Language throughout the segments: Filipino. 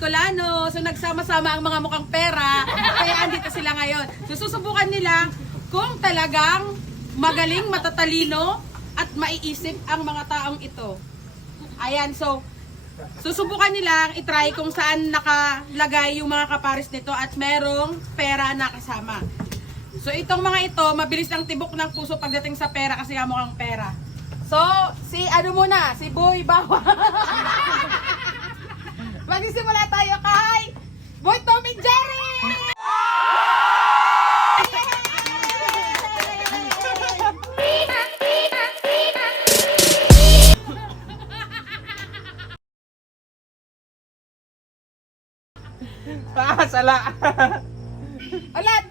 Bicolano. So nagsama-sama ang mga mukhang pera, kaya andito sila ngayon. So susubukan nila kung talagang magaling, matatalino, at maiisip ang mga taong ito. Ayan, so susubukan nila itry kung saan nakalagay yung mga kapares nito at merong pera na kasama. So itong mga ito, mabilis ang tibok ng puso pagdating sa pera kasi nga mukhang pera. So, si ano muna, si Boy Bawa. Magsisimula tayo kay Boy Tom and Jerry! Sala. Ulat!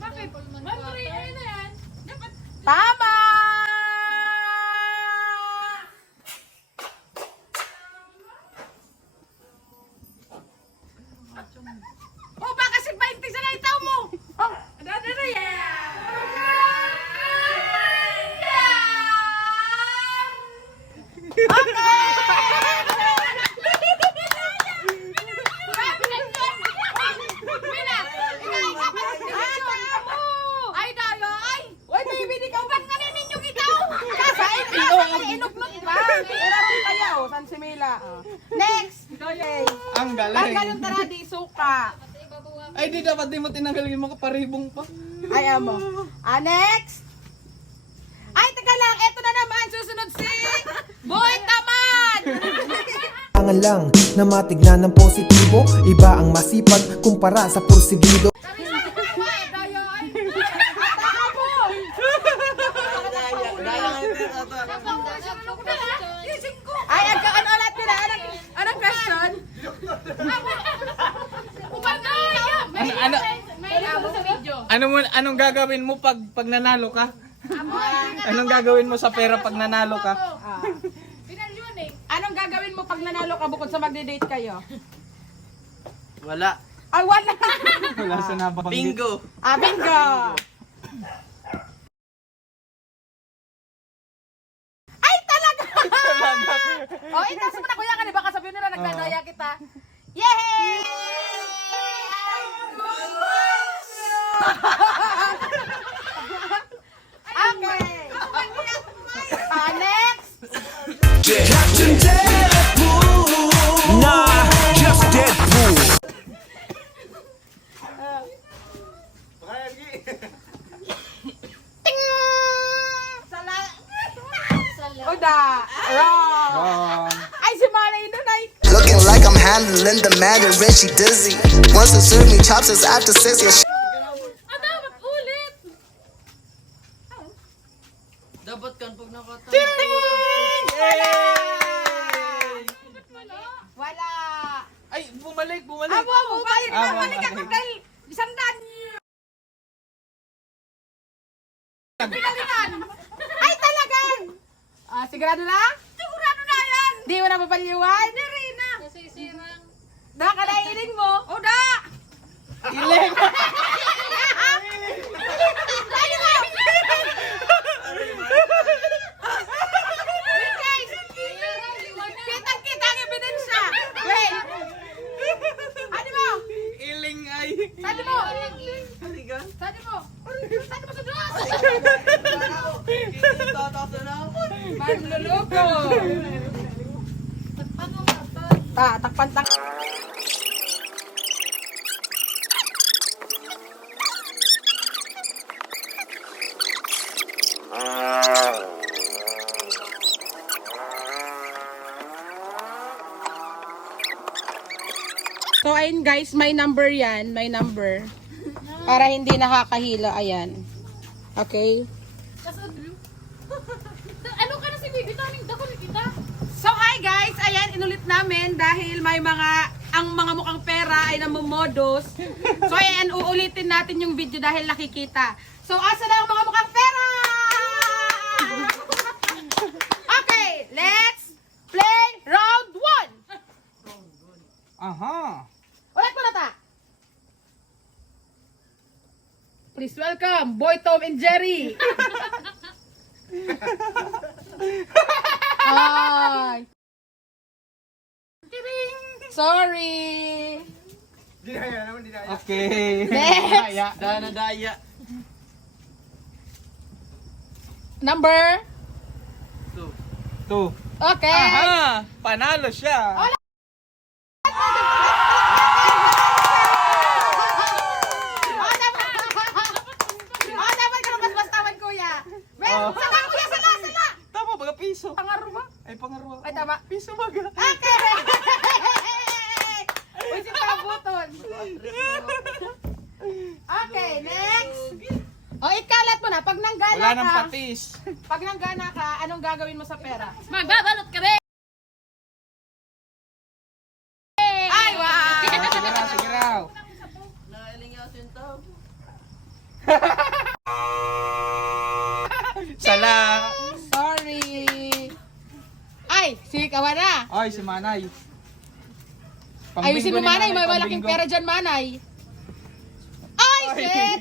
Bakit? Mantri, ano na yan? Dapat Tama! Oh, baka si 20 sa naitaw mo! Oh, dadara ay, dayo, ay! Uy, baby, di ka ba naninin yung ikaw? Kasain ka, inugnot pa. Erapin kaya, oh, San Simila. Next! Okay. Ang galing. Tanggalon tara, di suka. Ay, di dapat di mo tinanggal yung mga paribong pa. Ay, amo. Next! Ay, taga lang, eto na naman, susunod si Boy Taman! Kailangan lang na matignan ng positibo. Iba ang masipag kumpara sa porsigido. Ay, ano ulit nila? Anong question? Anong gagawin mo pag nanalo ka? Anong gagawin mo sa pera pag nanalo ka? Anong gagawin mo pag nanalo ka bukod sa magde-date kayo? Wala. Ay, wala! Wala sa nabanggit. Bingo. Bingo! Ay, talaga! Oh, itaas mo na kuya ka, di ba? Kasabihin nila, nagdadaya kita. Yay! Okay. Next! Captain Deadpool. Nah, just Deadpool. Oda! Wrong! Wrong. Ay, si Malay doon ay... Looking like I'm handling the Mandarin, she dizzy. Wants to serve me chopsticks after 6, yeah, she dapat ulit. Dapat kan pag nakata. Wala! Ay, bumalik. Abo, balik ka, balik ka dahil isang daan. Pinalitan! Ay, talagang! Sigurado na? Sigurado na yan! Di mo na mapaliwan? Hindi rin na. Nasisirang. Nakalainin mo? O da! Iling. Tayo mo! Kitang-kita ang ebidensya! Wait! Ano mo? Iling ay. Sali mo! Sali mo! Sali mo sa dulas! Manluloko! Takpan. So ayun guys, may number yan, may number. Para hindi nakakahila, ayan. Okay? Ano ka na si baby Toming? Dako ni kita. So hi guys, ayan inulit namin dahil may ang mga mukhang pera ay namomodos. So ayan, uulitin natin yung video dahil nakikita. So asa na ang mga mukhang pera? Okay, let's play round 1. Aha. Ulit mo na ta. Please welcome, Boy Tom and Jerry. Ay. Sorry. Okay. Next. Dana-daya. Number? 2. Okay. Aha! Panalo siya. Dapat ka naman bastawan, kuya. Oh. Sala, kuya, sala. Tama ba? Piso. Pangarwa. Ay, pangarwa. Ay, tama. Piso baga. Okay. Uy, si Tabuton. Okay, next. O, ikalat mo na. Pag nanggana Wala nang ka, patis. pag nanggana ka, anong gagawin mo sa pera? Magbabalot ka rin. Ay, wow! Sige raw, sige raw. Nakalingasin tao. Sala. Sorry. Ay, si Kawana. Ay, si Manay. Ayusin mo, ni Manay. May malaking pambingo. pera dyan, Manay. Ay, shit!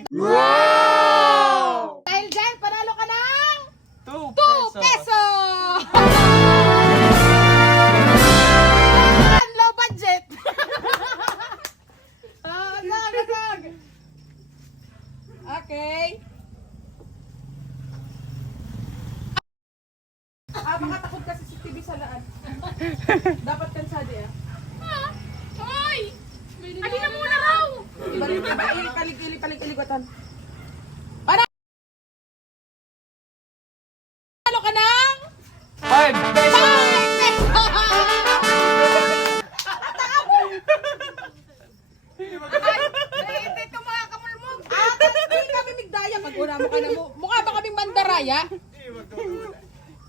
Dahil dyan, panalo ka ng 2 2 pesos! Low budget! Asag! Okay. Makatakot kasi si TV sa laan. Dapat kansado ah. Hoy! Adi na muna raw! Palig-iligwatan. Para! Ano ka ng? 5 pesos. Hindi ka mga kamulmog. Hindi kami migdaya. Pag una mo ka na mo. Mukha ba kaming mandaraya?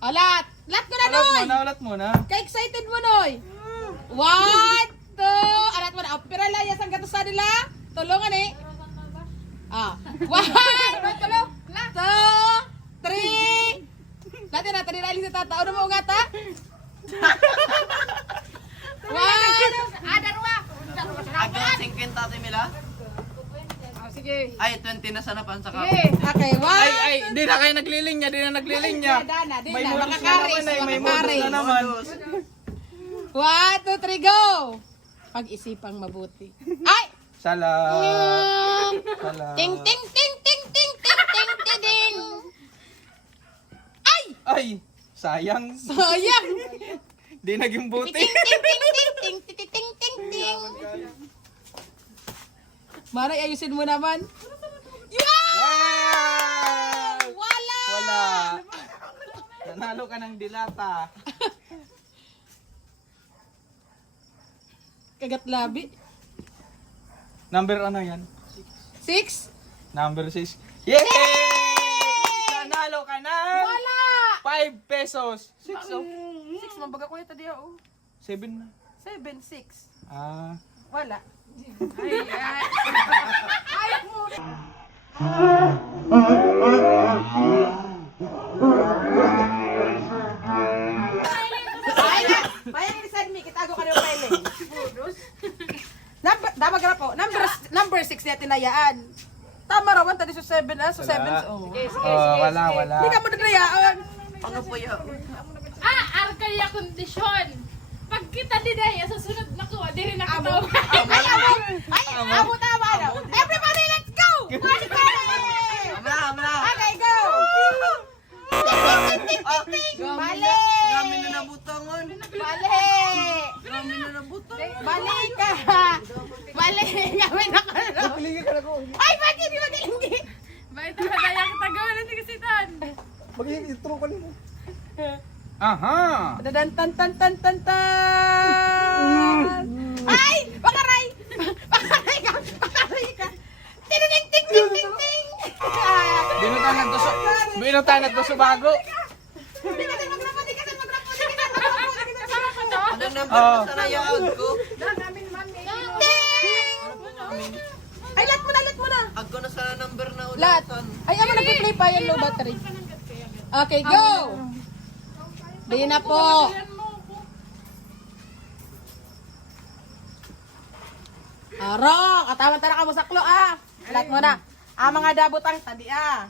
Alat! Lat ko na, Noy! Ulat muna. Ka-excited mo, Noy! 1, 2, alat mo na. Pero layas ang gatos sa nila. Tulungan eh. 1, 2, 3. Dati na, tani na sa tata. Ano mo ugat, ha? 1, Adarwa! Agad 50 tayo mila. sige. Ay, 20 na sana pan sa Okay, 1. Ay, di na kayo naglilinya, di na naglilinya. Dana, di May na. modus na Makakaris, naman eh, may makakaris. modus na naman. 1, 2, 3, go! Pag-isipang mabuti. Ay! Sala. Mm. Sala. Ting, ting, ting, ting, ting, ting, ting, ting, ting. Ay! Ay, sayang. Sayang! Di naging Ting, buti. ting, ting, ting, ting, ting, ting, ting, ting. Maray, ayusin mo naman. Yeah! Wow! Wala! Wala. Nanalo ka ng dilata. Kagat labi. Number ano yan? 6? Number 6. Yay! Nanalo ka ng Wala! 5 pesos. 6 oh. 6, mabaga ko yata diya, oh. 7 na. 7, 6. Ah. Wala. Bayang ni Sadmi, kitago ka rin pwede. Dapat ka na po. Number 6 niya tinayaan. Tama rawan, tadi sa 7 ah. Sa 7. Oh. Oh, wala. Hindi ka mo nagnayaan. Ano po yun? Arkaya kondisyon. Pag kita din ay sa sunod na kuha, di rin nakatawa. Ay, amo tama na. Everybody, let's go! Party! Amla. Okay, go! Mali! Kami na nabutangon. Mali! Kami na nabutangon. Mali ka! Mali! Kami na ka na. Ay, bakit hindi magaling? Bakit na kaya kita gawin natin kasi tan? Aha. Tan tan tan tan tan tan. Ay! Pakaray! Pakaray ka! Pakaray ka! Ting ting ting ting ting ting! Binutan nagduso bago. Hindi kasi magrapo, hindi kasi magrapo, hindi kasi magrapo. Anong number Oh. sa nayaon ko? Ting! Ay, lat mo na! Ako na sana number na Lat! ulatan. Ay, ano nag-play pa yan, low battery. Okay, go! Di na po. Arong, katawan-tara ka mo saklo ah. Lat mo na. Mga dabutang tadi ah.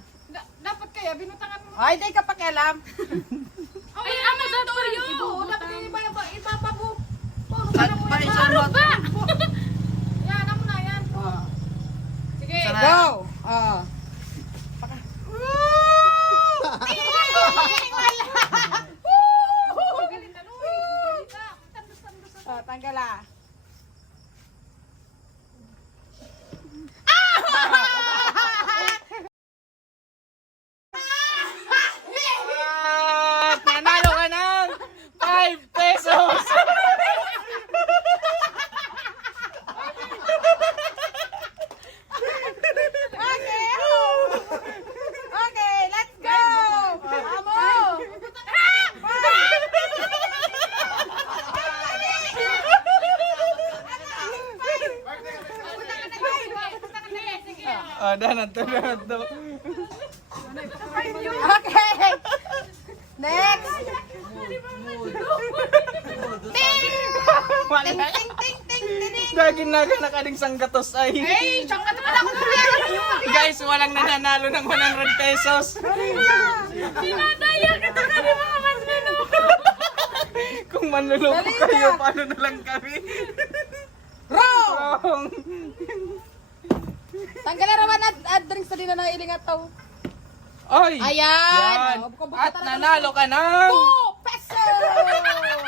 Dapat kaya binutangan mo. Ay, di ka pakialam. Ay, amo dapat yun. Dapat yung iba ipapabo. Advisor Ano ba? Yan, amo na yan. Sige, go! Tanggala. At nanalo ka ng 5 pesos! Okay, let's go! Amo! Danan to. Okay! Next! Wala. Ting, ting, ting, ting! Gagin na kading sanggatos ay. Hey, tsaka naman ako Guys, walang nananalo ng 100 pesos. Dinadaya kita ka ng mga manluloko. Kung manluloko Dali kayo, na. paano na lang kami? Wrong! Wrong. Tanggalan naman at drinks na din na nailingat tao. Oy! Ayan! Yan. Oh, buka-buka At talaga. nanalo ka ng 2 pesos! Sa naman.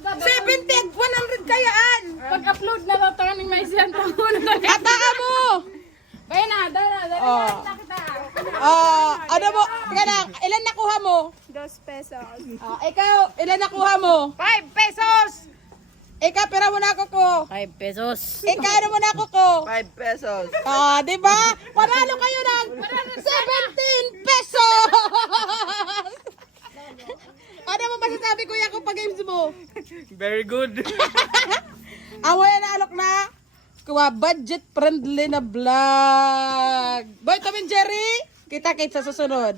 70 at 100 kayaan! Pag-upload na lang ito kaning may siyang taon. Ataa mo! Kaya na, dala Oh. kita. Ano mo? Teka lang, ilan nakuha mo? 2 pesos. Ikaw, ilan nakuha mo? 5 pesos! Ikaw, pera mo na ako ko. 5 pesos. Ikaw, ano mo na ako ko. 5 pesos. Di ba? Panalo kayo ng 17 pesos! Ano mo masasabi, kuya, ko pag games mo? very good. Ang wala na alok na kuha budget friendly na vlog. Boy, Tom and Jerry, kita-kits sa susunod.